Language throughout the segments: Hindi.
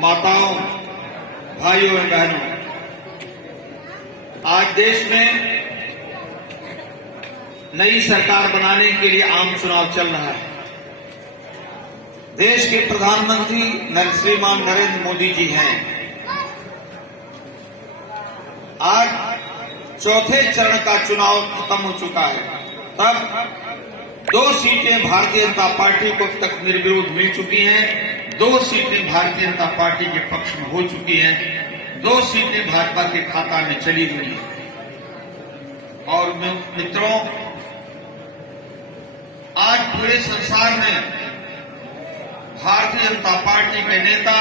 माताओं, भाइयों और बहनों, आज देश में नई सरकार बनाने के लिए आम चुनाव चल रहा है। देश के प्रधानमंत्री श्रीमान नरेंद्र मोदी जी हैं। आज चौथे चरण का चुनाव खत्म हो चुका है। तब 2 सीटें भारतीय जनता पार्टी को अब तक निर्विरोध मिल चुकी हैं। 2 सीटें भारतीय जनता पार्टी के पक्ष में हो चुकी हैं। 2 सीटें भाजपा के खाता में चली हुई हैं। और मित्रों, आज पूरे संसार में भारतीय जनता पार्टी के नेता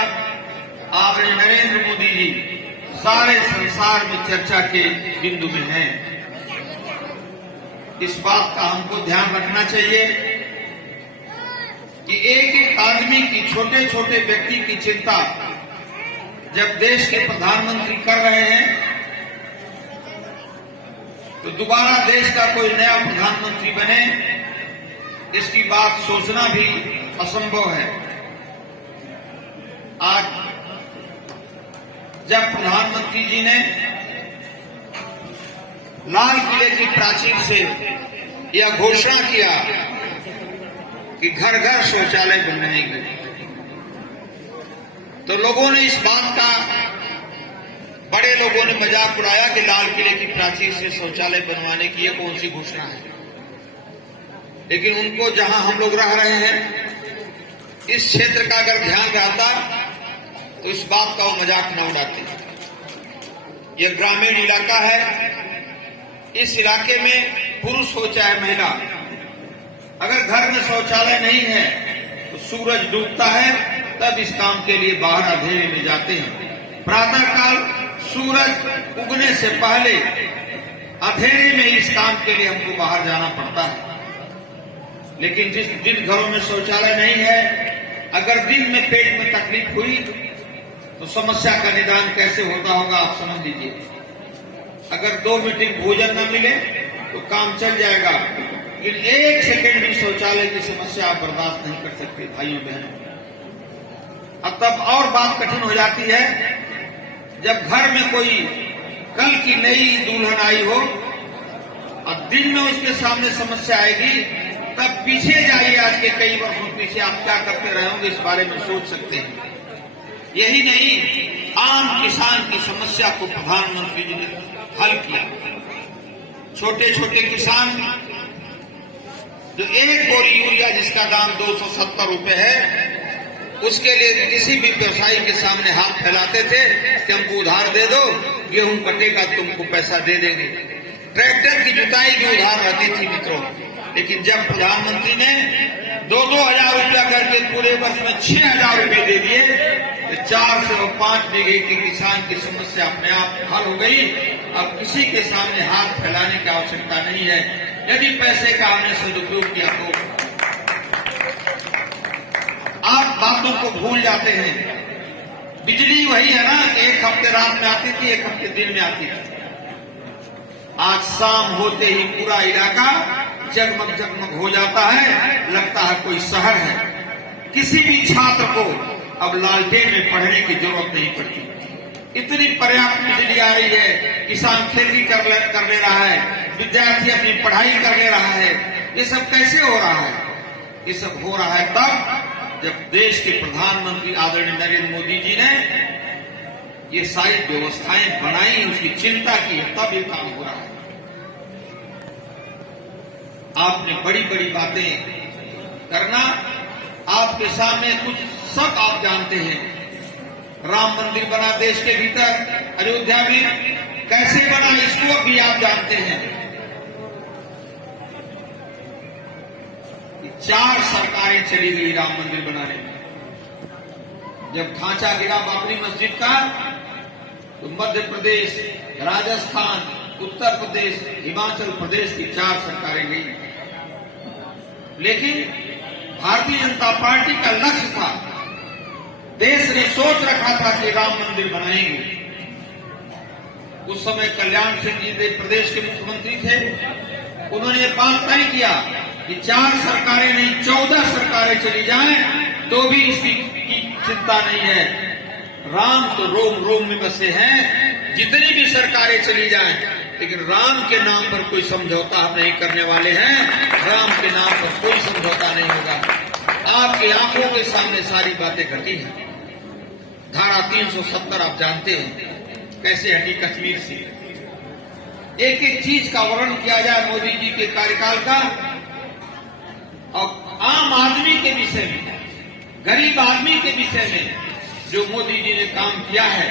आदरणीय नरेंद्र मोदी जी सारे संसार में चर्चा के बिंदु में हैं। इस बात का हमको ध्यान रखना चाहिए कि एक एक आदमी की, छोटे छोटे व्यक्ति की चिंता जब देश के प्रधानमंत्री कर रहे हैं तो दोबारा देश का कोई नया प्रधानमंत्री बने, इसकी बात सोचना भी असंभव है। आज जब प्रधानमंत्री जी ने लाल किले की प्राचीर से यह घोषणा किया कि घर घर शौचालय बनवाएंगे, तो लोगों ने इस बात का, बड़े लोगों ने मजाक उड़ाया कि लाल किले की प्राचीर से शौचालय बनवाने की ये कौन सी घोषणा है। लेकिन उनको, जहां हम लोग रह रहे हैं, इस क्षेत्र का अगर ध्यान रहता तो इस बात का वो मजाक न उड़ाते। यह ग्रामीण इलाका है। इस इलाके में पुरुष हो चाहे महिला, अगर घर में शौचालय नहीं है तो सूरज डूबता है, तब इस काम के लिए बाहर अंधेरे में जाते हैं। प्रातःकाल सूरज उगने से पहले अंधेरे में इस काम के लिए हमको बाहर जाना पड़ता है। लेकिन जिन घरों में शौचालय नहीं है, अगर दिन में पेट में तकलीफ हुई तो समस्या का निदान कैसे होता होगा, आप समझ लीजिए। अगर 2 मीटिंग भोजन न मिले तो काम चल जाएगा, लेकिन 1 सेकंड भी शौचालय की समस्या आप बर्दाश्त नहीं कर सकते भाइयों बहनों। अब तब और बात कठिन हो जाती है जब घर में कोई कल की नई दुल्हन आई हो और दिन में उसके सामने समस्या आएगी, तब पीछे जाइए, आज के कई वर्षों पीछे आप क्या करते रहे होंगे, इस बारे में सोच सकते हैं। यही नहीं, आम किसान की समस्या को प्रधानमंत्री जी ने हल किया। छोटे छोटे किसान जो 1 बोरी यूरिया जिसका दाम 270 रुपए है, उसके लिए किसी भी व्यवसायी के सामने हाथ फैलाते थे कि हमको उधार दे दो, गेहूं कटेगा तुमको पैसा दे देंगे। ट्रैक्टर की जुताई भी उधार रहती थी मित्रों। लेकिन जब प्रधानमंत्री ने 2-2 हजार रुपया करके पूरे वर्ष में 6,000 रुपये दे दिए, तो 4 से 5 बीघे के किसान की समस्या अपने आप हल हो गई। अब किसी के सामने हाथ फैलाने की आवश्यकता नहीं है। यदि पैसे का हमने सदुपयोग किया तो आप बातों को भूल जाते हैं। बिजली वही है ना, 1 हफ्ते रात में आती थी, 1 हफ्ते दिन में आती थी। आज शाम होते ही पूरा इलाका जगमग जगमग हो जाता है, लगता है कोई शहर है। किसी भी छात्र को अब लालटेन में पढ़ने की जरूरत नहीं पड़ती। इतनी पर्याप्त बिजली आ रही है। किसान खेती कर ले रहा है, विद्यार्थी अपनी पढ़ाई कर ले रहा है। ये सब कैसे हो रहा है? ये सब हो रहा है तब जब देश के प्रधानमंत्री आदरणीय नरेंद्र मोदी जी ने ये सारी व्यवस्थाएं बनाई, उसकी चिंता की, तब ये काम हो रहा है। आपने बड़ी बड़ी बातें करना, आपके सामने कुछ सब आप जानते हैं। राम मंदिर बना देश के भीतर अयोध्या में, कैसे बना इसको भी आप जानते हैं। 4 सरकारें चली गई राम मंदिर बनाने में। जब ढांचा गिरा बाबरी मस्जिद का, तो मध्य प्रदेश, राजस्थान, उत्तर प्रदेश, हिमाचल प्रदेश की 4 सरकारें गई। लेकिन भारतीय जनता पार्टी का लक्ष्य था, देश ने सोच रखा था कि राम मंदिर बनाएंगे। उस समय कल्याण सिंह जी प्रदेश के मुख्यमंत्री थे। उन्होंने ये बात तय किया कि 4 सरकारें नहीं 14 सरकारें चली जाएं तो भी इसकी चिंता नहीं है। राम तो रोम रोम में बसे हैं। जितनी भी सरकारें चली जाएं, लेकिन राम के नाम पर कोई समझौता हम नहीं करने वाले हैं। राम के नाम पर कोई समझौता नहीं होगा। आपकी आंखों के सामने सारी बातें घटी हैं। धारा 370 आप जानते हैं कैसे हटी कश्मीर से। एक एक चीज का वर्णन किया जाए मोदी जी के कार्यकाल का, और आम आदमी के विषय में, गरीब आदमी के विषय में जो मोदी जी ने काम किया है,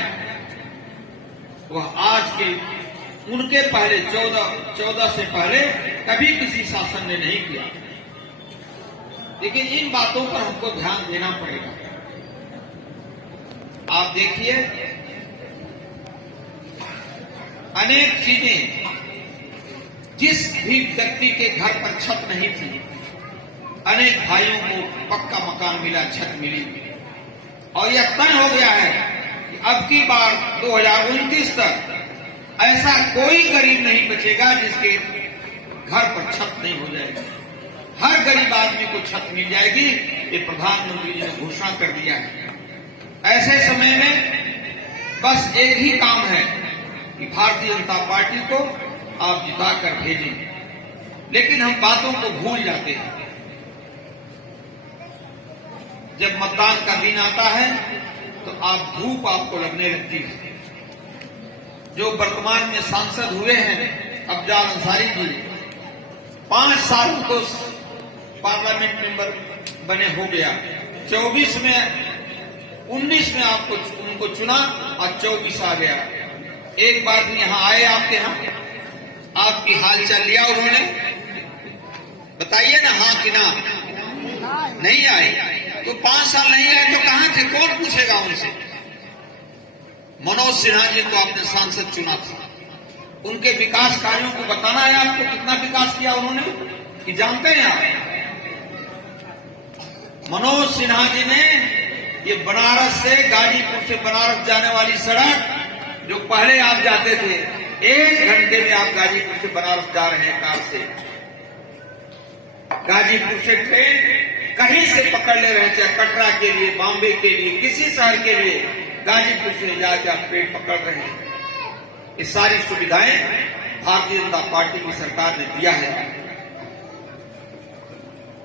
वह आज के उनके पहले 14 से पहले कभी किसी शासन ने नहीं किया। लेकिन इन बातों पर हमको ध्यान देना पड़ेगा। आप देखिए, अनेक चीजें, जिस भी व्यक्ति के घर पर छत नहीं थी, अनेक भाइयों को पक्का मकान मिला, छत मिली, और यह तय हो गया है कि अब की बार 2029 तक ऐसा कोई गरीब नहीं बचेगा जिसके घर पर छत नहीं हो जाएगी। हर गरीब आदमी को छत मिल जाएगी। ये प्रधानमंत्री जी ने घोषणा कर दिया है। ऐसे समय में बस एक ही काम है कि भारतीय जनता पार्टी को आप जिताकर भेजें। लेकिन हम बातों को भूल जाते हैं। जब मतदान का दिन आता है तो आप धूप आपको लगने लगती है। जो वर्तमान में सांसद हुए हैं अफजाल अंसारी जी, 5 साल को पार्लियामेंट मेंबर बने हो गया। 19 में आपको उनको चुना और 24 आ गया। एक बार भी यहां आए आपके यहां, आपकी हालचाल लिया उन्होंने? बताइए ना, हाँ कि ना? नहीं आए। तो 5 साल नहीं आए तो कहां थे? कौन पूछेगा उनसे? मनोज सिन्हा जी को आपने सांसद चुना था। उनके विकास कार्यों को बताना है आपको, कितना विकास किया उन्होंने, कि जानते हैं आप? मनोज सिन्हा जी ने ये बनारस से, गाजीपुर से बनारस जाने वाली सड़क, जो पहले आप जाते थे 1 घंटे में आप गाजीपुर से बनारस जा रहे हैं कार से, गाजीपुर से ट्रेन कहीं से पकड़ ले रहे थे, कटरा के लिए, बॉम्बे के लिए, किसी शहर के लिए, गाजीपुर से जाकर आप ट्रेन पकड़ रहे हैं। ये सारी सुविधाएं भारतीय जनता पार्टी की सरकार ने दिया है।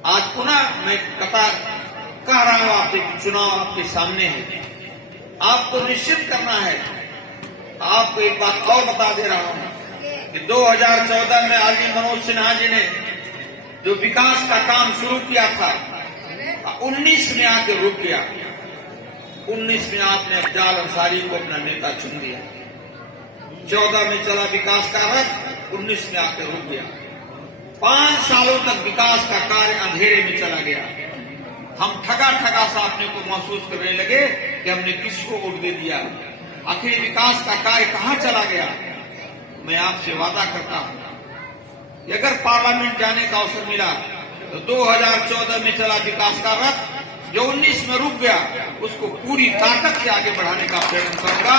आज पुनः मैं कह रहा हूं आपसे, चुनाव आपके सामने है। आपको निश्चित करना है। आपको एक बात और बता दे रहा हूं कि 2014 में आदरणीय मनोज सिन्हा जी ने जो विकास का काम शुरू किया था, 19 में आके रुक गया। 19 में आपने अफजाल अंसारी को अपना नेता चुन लिया। 14 में चला विकास का रथ, 19 में आकर रुक गया। 5 सालों तक विकास का कार्य अंधेरे में चला गया। हम ठगा सा अपने को महसूस करने लगे कि हमने किसको वोट दे दिया। आखिर विकास का कार्य कहां चला गया? मैं आपसे वादा करता हूं कि अगर पार्लियामेंट जाने का अवसर मिला तो 2014 में चला विकास का रथ, जो 19 में रुक गया, उसको पूरी ताकत से आगे बढ़ाने का प्रयत्न करूंगा।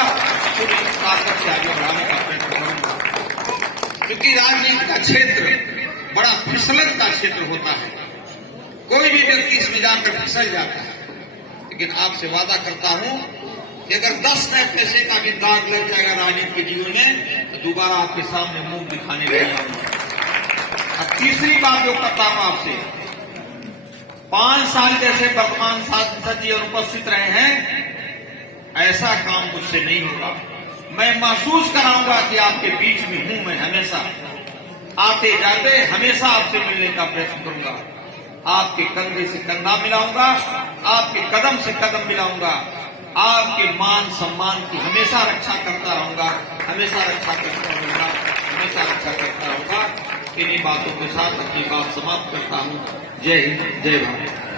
पूरी ताकत से आगे बढ़ाने का प्रयत्न करूंगा। क्योंकि राजनीति का क्षेत्र बड़ा फिसलन का क्षेत्र होता है। कोई भी व्यक्ति इसमें जाकर फिसल जाता है। लेकिन आपसे वादा करता हूं कि अगर 10 नए पैसे का भी दाग लग जाएगा राजनीति के जीवन में, तो दोबारा आपके सामने मुंह दिखाने नहीं आऊंगा। अब तीसरी बात जो करता हूं आपसे, 5 साल जैसे वर्तमान सांसद जी अनुपस्थित रहे हैं, ऐसा काम मुझसे नहीं होगा। मैं महसूस कराऊंगा कि आपके बीच में हूं। मैं हमेशा आते जाते हमेशा आपसे मिलने का प्रयत्न करूंगा। आपके कंधे से कंधा मिलाऊंगा, आपके कदम से कदम मिलाऊंगा, आपके मान सम्मान की हमेशा रक्षा करता रहूंगा, हमेशा रक्षा करता रहूंगा, हमेशा रक्षा करता रहूंगा। इन्हीं बातों के साथ अपनी बात समाप्त करता हूं। जय हिंद, जय भारत।